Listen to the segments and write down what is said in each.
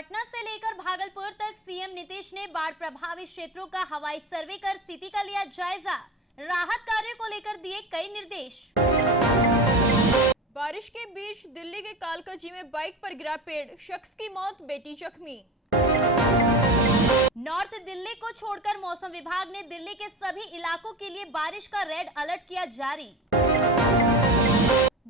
पटना से लेकर भागलपुर तक सीएम नीतीश ने बाढ़ प्रभावित क्षेत्रों का हवाई सर्वे कर स्थिति का लिया जायजा। राहत कार्य को लेकर दिए कई निर्देश। बारिश के बीच दिल्ली के कालकाजी में बाइक पर गिरा पेड़, शख्स की मौत, बेटी जख्मी। नॉर्थ दिल्ली को छोड़कर मौसम विभाग ने दिल्ली के सभी इलाकों के लिए बारिश का रेड अलर्ट किया जारी।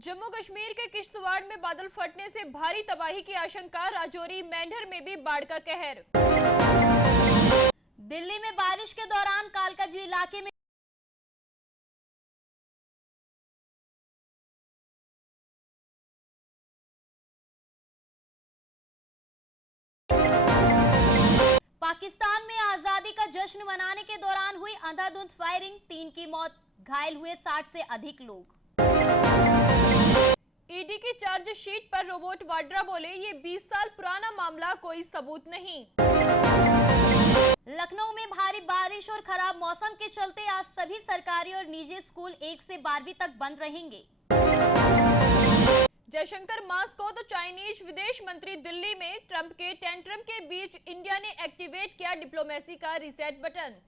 जम्मू कश्मीर के किश्तवाड़ में बादल फटने से भारी तबाही की आशंका, राजौरी मेंढर में भी बाढ़ का कहर। दिल्ली में बारिश के दौरान कालकाजी इलाके में पाकिस्तान में आजादी का जश्न मनाने के दौरान हुई अंधाधुंध फायरिंग, 3 की मौत, घायल हुए 60 से अधिक लोग। ईडी की चार्जशीट पर रोबोट वाड्रा बोले, ये 20 साल पुराना मामला, कोई सबूत नहीं। लखनऊ में भारी बारिश और खराब मौसम के चलते आज सभी सरकारी और निजी स्कूल 1 से 12वीं तक बंद रहेंगे। जयशंकर मास्को तो चाइनीज विदेश मंत्री दिल्ली में, ट्रंप के टेंट्रम के बीच इंडिया ने एक्टिवेट किया डिप्लोमेसी का रीसेट बटन।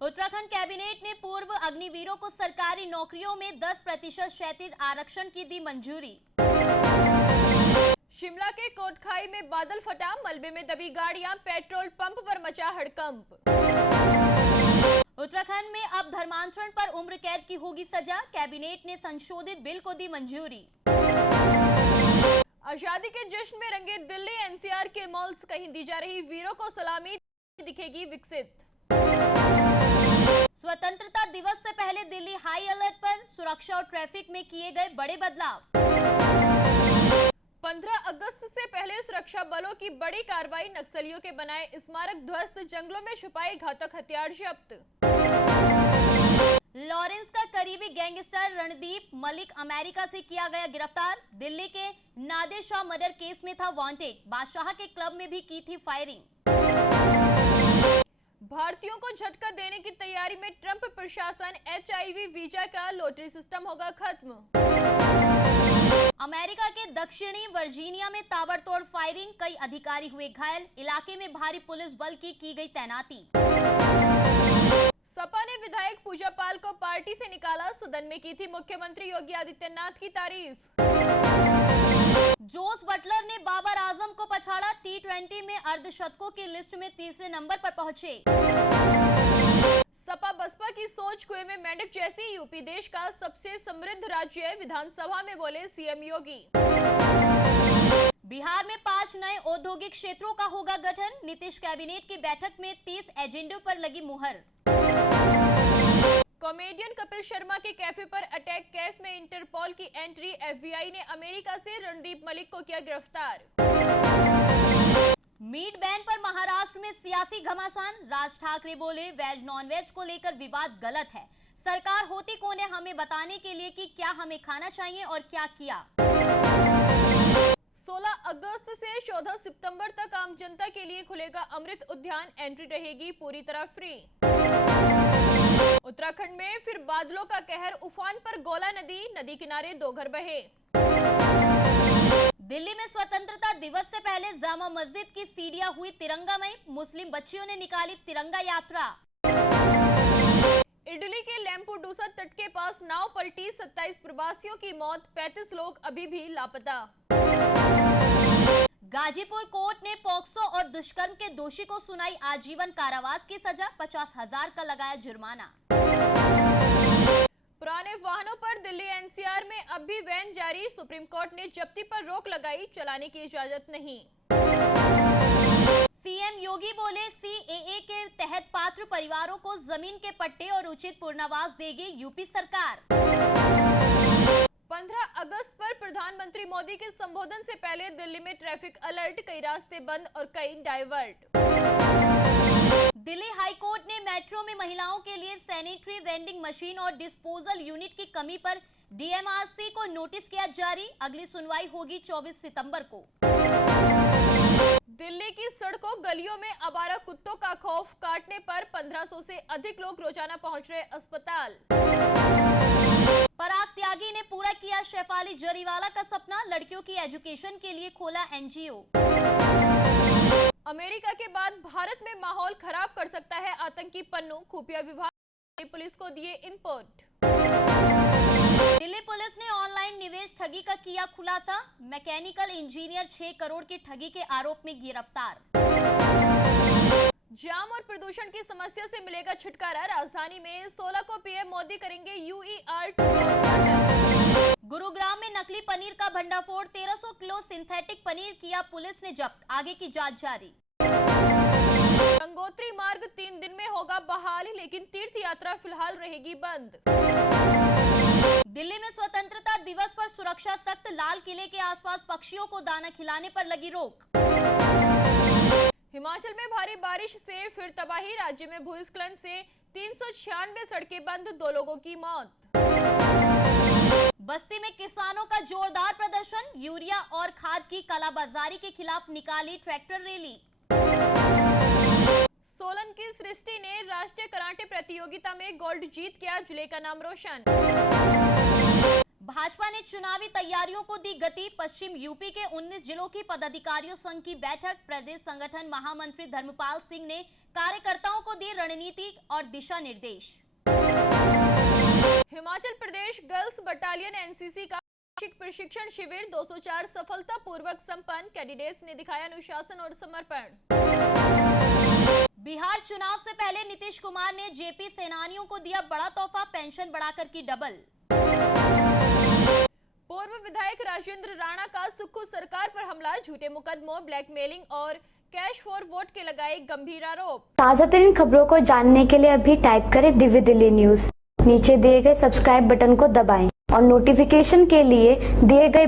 उत्तराखंड कैबिनेट ने पूर्व अग्निवीरों को सरकारी नौकरियों में 10% क्षैतिज आरक्षण की दी मंजूरी। शिमला के कोटखाई में बादल फटा, मलबे में दबी गाड़ियां, पेट्रोल पंप पर मचा हड़कंप। उत्तराखंड में अब धर्मांतरण पर उम्र कैद की होगी सजा, कैबिनेट ने संशोधित बिल को दी मंजूरी। आजादी के जश्न में रंगे दिल्ली एनसीआर के मॉल्स, कहीं दी जा रही वीरों को सलामी दिखेगी विकसित। स्वतंत्रता दिवस से पहले दिल्ली हाई अलर्ट पर, सुरक्षा और ट्रैफिक में किए गए बड़े बदलाव। 15 अगस्त से पहले सुरक्षा बलों की बड़ी कार्रवाई, नक्सलियों के बनाए स्मारक ध्वस्त, जंगलों में छुपाए घातक हथियार जब्त। लॉरेंस का करीबी गैंगस्टर रणदीप मलिक अमेरिका से किया गया गिरफ्तार, दिल्ली के नादिर शाह मर्डर केस में था वांटेड, बादशाह के क्लब में भी की थी फायरिंग। भारतीयों को झटका देने की तैयारी में ट्रंप प्रशासन, HIV वीजा का लॉटरी सिस्टम होगा खत्म। अमेरिका के दक्षिणी वर्जीनिया में ताबड़तोड़ फायरिंग, कई अधिकारी हुए घायल, इलाके में भारी पुलिस बल की गई तैनाती। सपा ने विधायक पूजा पाल को पार्टी से निकाला, सदन में की थी मुख्यमंत्री योगी आदित्यनाथ की तारीफ। जोस बटलर ने बाबर आजम को पछाड़ा, T20 में अर्धशतकों की लिस्ट में तीसरे नंबर पर पहुंचे। सपा बसपा की सोच कुएं में मेंढक जैसी, यूपी देश का सबसे समृद्ध राज्य है, विधानसभा में बोले सीएम योगी। बिहार में 5 नए औद्योगिक क्षेत्रों का होगा गठन, नीतीश कैबिनेट की बैठक में 30 एजेंडों पर लगी मुहर। कॉमेडियन कपिल शर्मा के कैफे पर अटैक केस में इंटरपोल की एंट्री, FBI ने अमेरिका से रणदीप मलिक को किया गिरफ्तार। मीट बैन पर महाराष्ट्र में सियासी घमासान, राज ठाकरे बोले वेज नॉनवेज को लेकर विवाद गलत है, सरकार होती कौन है हमें बताने के लिए कि क्या हमें खाना चाहिए और क्या किया। 16 अगस्त से 14 सितंबर तक आम जनता के लिए खुलेगा अमृत उद्यान, एंट्री रहेगी पूरी तरह फ्री। उत्तराखंड में फिर बादलों का कहर, उफान पर गोला नदी, नदी किनारे 2 घर बहे। दिल्ली में स्वतंत्रता दिवस से पहले जामा मस्जिद की सीढ़ियां हुई तिरंगामय, मुस्लिम बच्चियों ने निकाली तिरंगा यात्रा। इटली के लैम्पुडूसा तट के पास नाव पलटी, 27 प्रवासियों की मौत, 35 लोग अभी भी लापता। गाजीपुर कोर्ट ने पॉक्सो और दुष्कर्म के दोषी को सुनाई आजीवन कारावास की सजा, 50,000 का लगाया जुर्माना। पुराने वाहनों पर दिल्ली एनसीआर में अब भी वैन जारी, सुप्रीम कोर्ट ने जब्ती पर रोक लगाई, चलाने की इजाजत नहीं। सीएम योगी बोले CAA के तहत पात्र परिवारों को जमीन के पट्टे और उचित पुनर्वास देगी यूपी सरकार। 15 अगस्त पर प्रधानमंत्री मोदी के संबोधन से पहले दिल्ली में ट्रैफिक अलर्ट, कई रास्ते बंद और कई डाइवर्ट। दिल्ली हाई कोर्ट ने मेट्रो में महिलाओं के लिए सैनिटरी वेंडिंग मशीन और डिस्पोजल यूनिट की कमी पर DMRC को नोटिस किया जारी, अगली सुनवाई होगी 24 सितंबर को। दिल्ली की सड़कों गलियों में आवारा कुत्तों का खौफ, काटने पर 1500 से अधिक लोग रोजाना पहुंच रहे अस्पताल। पराग त्यागी ने पूरा किया शेफाली जरीवाला का सपना, लड़कियों की एजुकेशन के लिए खोला एनजीओ। अमेरिका के बाद भारत में माहौल खराब कर सकता है आतंकी पन्नू, खुफिया विभाग ने पुलिस को दिए इनपुट। दिल्ली पुलिस ने ऑनलाइन निवेश ठगी का किया खुलासा, मैकेनिकल इंजीनियर 6 करोड़ की ठगी के आरोप में गिरफ्तार। जाम और प्रदूषण की समस्या से मिलेगा छुटकारा, राजधानी में 16 को पीएम मोदी करेंगे यूईआर 2 का उद्घाटन। गुरुग्राम में नकली पनीर का भंडाफोड़, 1300 किलो सिंथेटिक पनीर किया पुलिस ने जब्त, आगे की जांच जारी। गंगोत्री मार्ग 3 दिन में होगा बहाल, लेकिन तीर्थ यात्रा फिलहाल रहेगी बंद। दिल्ली में स्वतंत्रता दिवस पर सुरक्षा सख्त, लाल किले के आसपास पक्षियों को दाना खिलाने पर लगी रोक। हिमाचल में भारी बारिश से फिर तबाही, राज्य में भूस्खलन से 396 सड़कें बंद, 2 लोगों की मौत। बस्ती में किसानों का जोरदार प्रदर्शन, यूरिया और खाद की कालाबाजारी के खिलाफ निकाली ट्रैक्टर रैली। सोलन की सृष्टि ने राष्ट्रीय कराटे प्रतियोगिता में गोल्ड जीत किया, जिले का नाम रोशन। भाजपा ने चुनावी तैयारियों को दी गति, पश्चिम यूपी के 19 जिलों की पदाधिकारियों संघ की बैठक, प्रदेश संगठन महामंत्री धर्मपाल सिंह ने कार्यकर्ताओं को दी रणनीति और दिशा निर्देश। Himachal Pradesh girls battalion NCC का वार्षिक प्रशिक्षण शिविर 204 सफलतापूर्वक संपन्न, कैडेट्स ने दिखाया अनुशासन और समर्पण। बिहार चुनाव से पहले नीतीश कुमार ने जेपी सेनानियों को दिया बड़ा तोहफा, पेंशन बढ़ाकर की डबल। पूर्व विधायक राजेंद्र राणा का सुक्खू सरकार पर हमला, झूठे मुकदमों, ब्लैकमेलिंग और कैश फॉर वोट के लगाए गंभीर आरोप। ताजा तरीन खबरों को जानने के लिए अभी टाइप करें दिव्य दिल्ली न्यूज, नीचे दिए गए सब्सक्राइब बटन को दबाएं और नोटिफिकेशन के लिए दिए गए